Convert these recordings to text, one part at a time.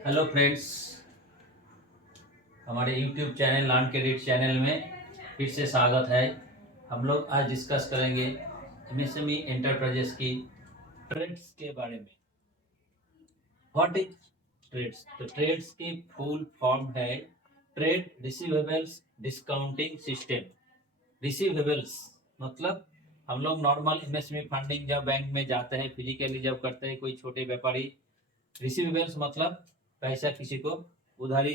Hello friends, हमारे YouTube channel learn credit channel में फिर से स्वागत है। हम लोग आज डिस्कस करेंगे एमएसएमई एंटरप्राइजेस की ट्रेड्स के बारे में। What is TReDS? तो ट्रेड्स की फुल फॉर्म है trade receivables discounting system. Receivables मतलब हम लोग नॉर्मल एमएसएमई फंडिंग जब बैंक में जाते हैं, फिजिकली जब करते हैं कोई छोटे व्यापारी, रिसीवेबल्स मतलब पैसा किसी को उधारी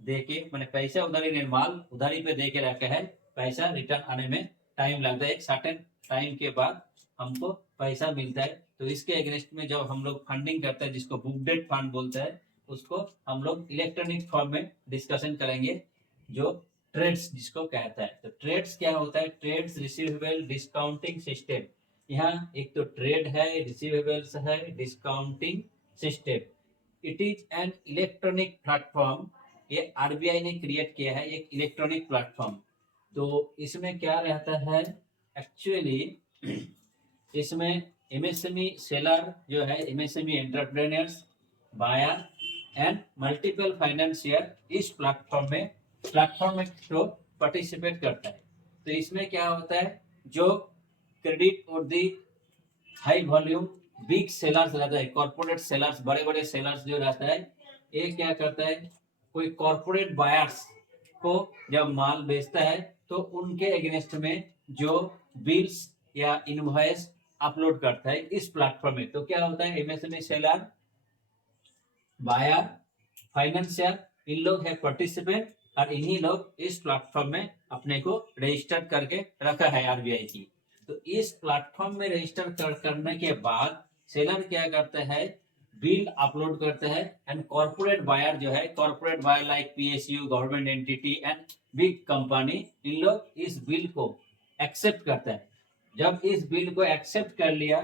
दे के, मैंने पैसा उधारी नहीं, माल उधारी पे दे के रखा है, पैसा रिटर्न आने में टाइम लगता है, एक सर्टेन टाइम के बाद हमको पैसा मिलता है। तो इसके अगेंस्ट में जब हम लोग फंडिंग करते हैं, जिसको बुक डेट फंड बोलते हैं, उसको हम लोग इलेक्ट्रॉनिक फॉर्म में डिस्कशन करेंगे, जो ट्रेड्स जिसको कहता है। तो ट्रेड्स क्या होता है? TReDS receivable discounting system. यहाँ एक तो ट्रेड है, रिसीवेबल्स है, discounting system. It is an electronic platform. ये आरबीआई ने क्रिएट किया है एक इलेक्ट्रॉनिक प्लेटफॉर्म। तो इसमें क्या रहता है एक्चुअली? इसमें एमएसएमई सेलर जो है, MSME entrepreneurs, buyer and multiple financier इस प्लेटफॉर्म में तो पार्टिसिपेट करता है। तो इसमें क्या होता है, जो क्रेडिट और दी हाई वॉल्यूम बिग सेलर्स रहता है, कॉर्पोरेट सेलर्स, बड़े बड़े सेलर्स जो रहता है, ये क्या करता है, कोई कॉर्पोरेट बायर्स को जब माल बेचता है तो उनके अगेंस्ट में जो बिल्स या इनवॉइस अपलोड करता है इस प्लेटफॉर्म में। तो क्या होता है, एमएसएमई सेलर, बायर, फाइनेंशियल, इन लोग है पार्टिसिपेंट, और इन्हीं लोग इस प्लेटफॉर्म में अपने को रजिस्टर करके रखा है आरबीआई की। तो इस प्लेटफॉर्म में रजिस्टर करने के बाद सेलर क्या करता है, बिल अपलोड करता है, एंड कॉर्पोरेट बायर जो है, corporate buyer like PSU, government entity and big company, इन लोग इस बिल को एक्सेप्ट करता है। जब इस बिल को एक्सेप्ट कर लिया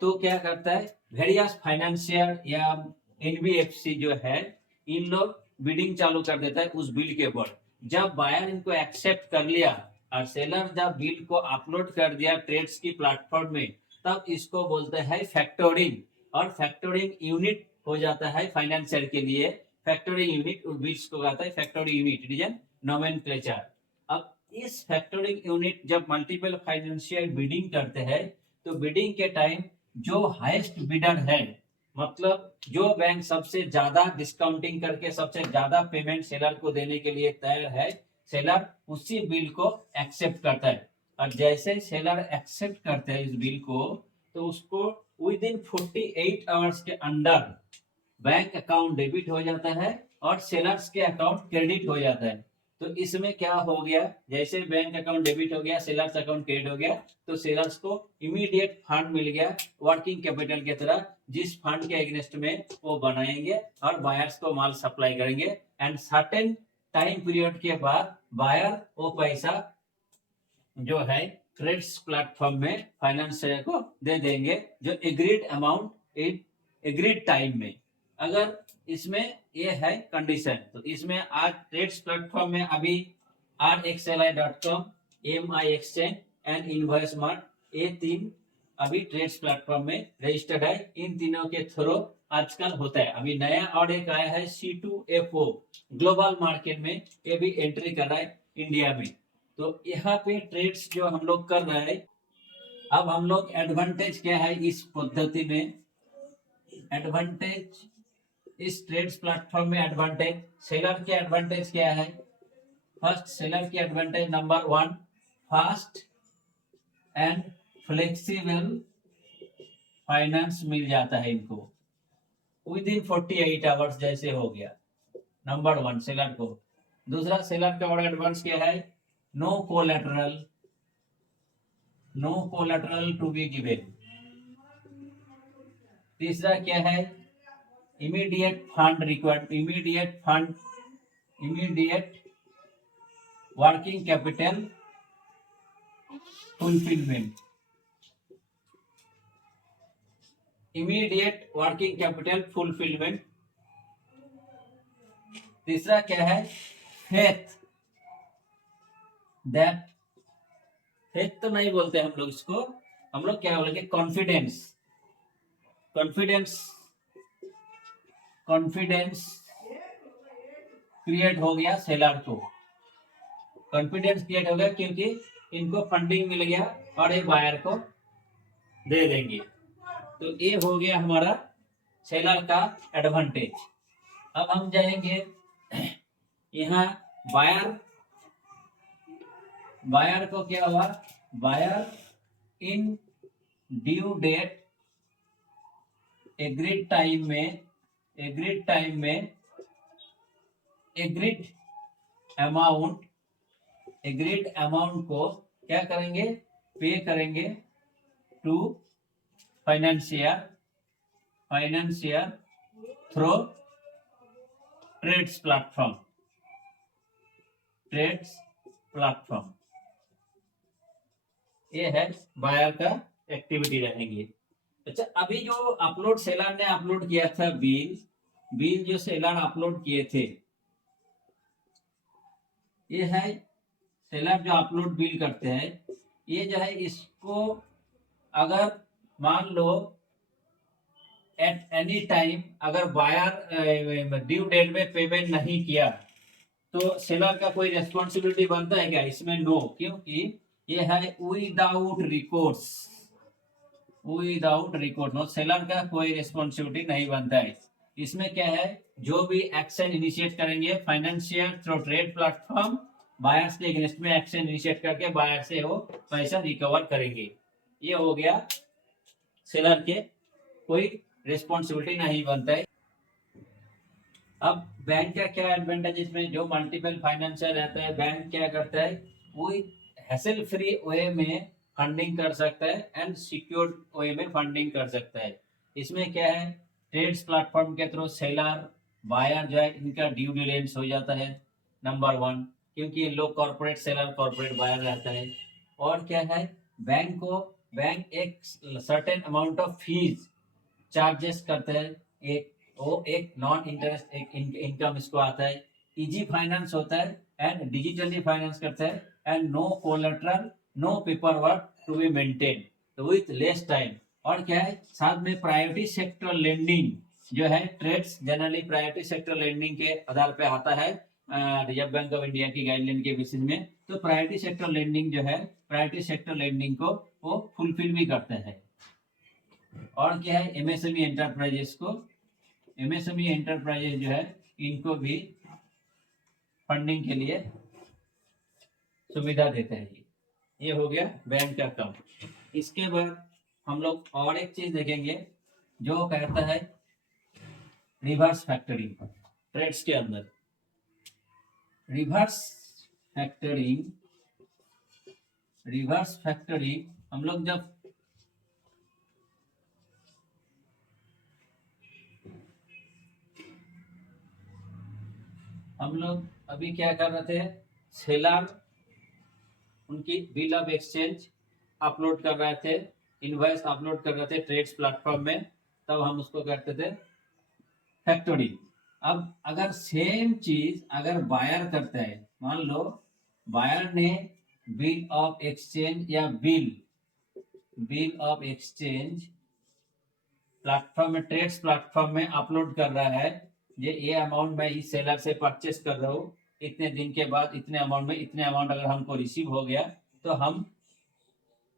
तो क्या करता है, वेरियस फाइनेंशियल या एनबीएफसी जो है, इन लोग बिडिंग चालू कर देता है उस बिल के ऊपर। जब बायर इनको एक्सेप्ट कर लिया और सेलर जब बिल को अपलोड कर दिया ट्रेड्स की प्लेटफॉर्म में, तब इसको बोलते हैं फैक्टोरिंग, और फैक्टोरिंग यूनिट हो जाता है फाइनेंशियल के लिए। फैक्टोरिंग यूनिट बिल्स को कहता है factoring unit, it is an nomenclature. अब इस फैक्टोरिंग यूनिट जब मल्टीपल फाइनेंशियल बिडिंग करते हैं, तो बिडिंग के टाइम जो हाईएस्ट बिडर है, मतलब जो बैंक सबसे ज्यादा डिस्काउंटिंग करके सबसे ज्यादा पेमेंट सेलर को देने के लिए तैयार है, सेलर उसी बिल को एक्सेप्ट करता है। और जैसे सेलर एक्सेप्ट करते हैं इस बिल को, तो उसको विद इन 48 आवर्स के अंदर बैंक अकाउंट डेबिट हो जाता है और सेलर्स के अकाउंट क्रेडिट हो जाता है। तो इसमें क्या हो गया, जैसे बैंक अकाउंट डेबिट हो गया, सेलर्स अकाउंट क्रेडिट हो गया, तो सेलर्स को इमीडिएट फंड मिल गया वर्किंग कैपिटल की तरह, जिस फंड के अगेंस्ट में वो बनाएंगे और बायर्स को माल सप्लाई करेंगे। एंड सर्टेन टाइम पीरियड के बाद बायर वो पैसा जो है ट्रेड्स प्लेटफॉर्म में फाइनेंशियर को दे देंगे, जो agreed amount in agreed time में। अगर इसमें ये है कंडीशन, तो इसमें आज ट्रेड्स प्लेटफॉर्म में अभी rxli.com, MI exchange and invoice mart, ये तीन अभी ट्रेड्स प्लेटफॉर्म में रजिस्टर्ड है। इन तीनों के थ्रू आजकल होता है। अभी नया और एक आया है C2FO, ग्लोबल मार्केट में, ये भी एंट्री कर रहा है इंडिया में। तो यहाँ पे ट्रेड्स जो हम लोग कर रहे हैं, अब हम लोग एडवांटेज क्या है इस पद्धति में, एडवांटेज इस ट्रेड्स प्लेटफॉर्म में, एडवांटेज सेलर के एडवांटेज क्या है? फर्स्ट, सेलर की advantage number 1, fast and flexible finance मिल जाता है इनको विद इन 48 आवर्स, जैसे हो गया नंबर 1 सेलर को। दूसरा, सेलर का बड़ा एडवांस क्या है? No collateral, no collateral to be given. तीसरा क्या है? Immediate fund required, immediate working capital fulfilment, immediate working capital fulfilment. तीसरा क्या है? फेथ, दैट, फेथ तो नहीं बोलते हम लोग इसको, हम लोग क्या बोलेंगे? कॉन्फिडेंस, कॉन्फिडेंस, कॉन्फिडेंस क्रिएट हो गया, सेलर को कॉन्फिडेंस क्रिएट हो गया क्योंकि इनको फंडिंग मिल गया और ये बायर को दे देंगे। तो ये हो गया हमारा सेलर का एडवांटेज। अब हम जाएंगे यहाँ बायर। बायर को क्या हुआ, buyer in due date agreed time में एग्रीड अमाउंट को क्या करेंगे, पे करेंगे to financier through TReDS platform. ये है बायर का एक्टिविटी रहेंगे। अच्छा, अभी जो अपलोड सेलर ने अपलोड किया था, बिल जो सेलर अपलोड किए थे, ये है सेलर जो अपलोड बिल करते हैं, ये जो है इसको अगर मान लो एट एनी टाइम अगर बायर ड्यू डेट में पेमेंट नहीं किया तो सेलर का कोई रेस्पॉन्सिबिलिटी बनता है क्या? इसमें नो, क्योंकि ये है विदाउट रिकॉर्ड्स नो, सेलर का कोई रिस्पॉन्सिबिलिटी नहीं बनता है। इसमें क्या है, जो भी एक्शन इनिशिएट करेंगे financial through trade platform, buyers के अगेंस्ट में एक्शन इनिशिएट करके बायर से वो पैसा रिकवर करेंगे। ये हो गया, सेलर के कोई रिस्पॉन्सिबिलिटी नहीं बनता है। अब बैंक का क्या एडवांटेज, इसमें जो मल्टीपल फाइनेंशियल रहता है, बैंक क्या करता है, वो हैसल फ्री वे में फंडिंग कर सकता है एंड सिक्योर्ड वे में फंडिंग कर सकता है। इसमें क्या है, ट्रेड्स प्लेटफॉर्म के थ्रू सेलर बायर जो है इनका ड्यू डिलिजेंस हो जाता है, नंबर 1, क्योंकि ये लोग कॉर्पोरेट सेलर कॉर्पोरेट बायर रहता है। और क्या है, बैंक एक certain amount of fees charges करते हैं, एक नॉन इंटरेस्ट एक इनकम इसको आता है। इजी फाइनेंस होता है एंड डिजिटली फाइनेंस करता है and no collateral, no paper work to be maintain, तो विथ लेस टाइम। और क्या है, साथ में प्रायोरिटी सेक्टर लेंडिंग जो है, TReDS generally priority sector lending के आधार पे आता है रिजर्व बैंक ऑफ इंडिया की गाइडलाइन के बेसिस में। तो प्रायोरिटी सेक्टर लेंडिंग जो है, प्रायोरिटी सेक्टर लेंडिंग को वो फुलफिल भी करते हैं। और क्या है, एमएसएमई एंटरप्राइजेस जो है इनको भी फंडिंग के लिए सुविधा देते हैं। ये हो गया बैंक का काम। इसके बाद हम लोग और एक चीज देखेंगे जो कहता है रिवर्स फैक्टरिंग। ट्रेड्स के अंदर रिवर्स फैक्टरिंग हम लोग जब अभी क्या कर रहे थे, सेलर उनकी बिल ऑफ एक्सचेंज अपलोड कर रहे थे, इनवॉइस अपलोड कर रहे थे ट्रेड्स प्लेटफॉर्म में, तब हम उसको करते थे फैक्टरिंग। अब अगर सेम चीज अगर बायर करता है, मान लो बायर ने बिल ऑफ एक्सचेंज या बिल ऑफ एक्सचेंज प्लेटफॉर्म में, ट्रेड्स प्लेटफॉर्म में अपलोड कर रहा है, ये अमाउंट मैं इस सेलर से परचेस कर रहा हूँ, इतने दिन के बाद इतने अमाउंट अगर हमको रिसीव हो गया तो हम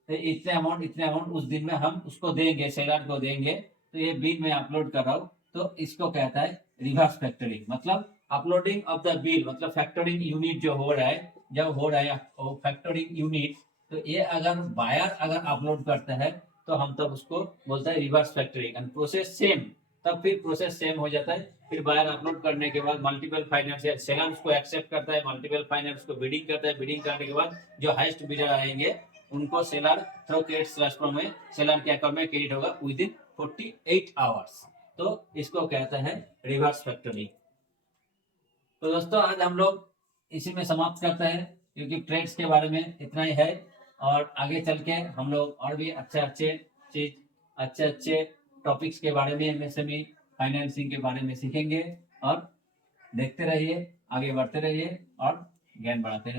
इतने अमाउंट उस दिन में हम उसको देंगे, सेलर को देंगे। तो ये बिल में अपलोड कर रहा हूँ, तो इसको कहता है रिवर्स फैक्टरिंग। मतलब अपलोडिंग ऑफ द बिल, मतलब फैक्टरिंग यूनिट जो हो रहा है, जब हो रहा है फैक्टरिंग यूनिट, तो ये अगर बायर अगर अपलोड करता है तो हम तब उसको बोलते हैं reverse factoring and process same. तब फिर प्रोसेस सेम हो जाता है। फिर बायर अपलोड करने के बाद मल्टीपल फाइनेंस या सेलर उसको एक्सेप्ट करता है, मल्टीपल फाइनेंस को बिडिंग करता है, बिडिंग करने के बाद जो हाईएस्ट बिडर आएंगे उनको सेलर थ्रू क्रेडिट प्लेटफॉर्म में सेलर के अकाउंट में क्रेडिट होगा विद इन 48 आवर्स। तो इसको कहता है रिवर्स फैक्टरिंग। तो दोस्तों आज हम लोग इसी में समाप्त करते हैं, क्योंकि ट्रेड्स के बारे में इतना ही है, और आगे चल के हम लोग और भी अच्छे टॉपिक्स के बारे में, एमएसएमई फाइनेंसिंग के बारे में सीखेंगे। और देखते रहिए, आगे बढ़ते रहिए और ज्ञान बढ़ाते रहिए।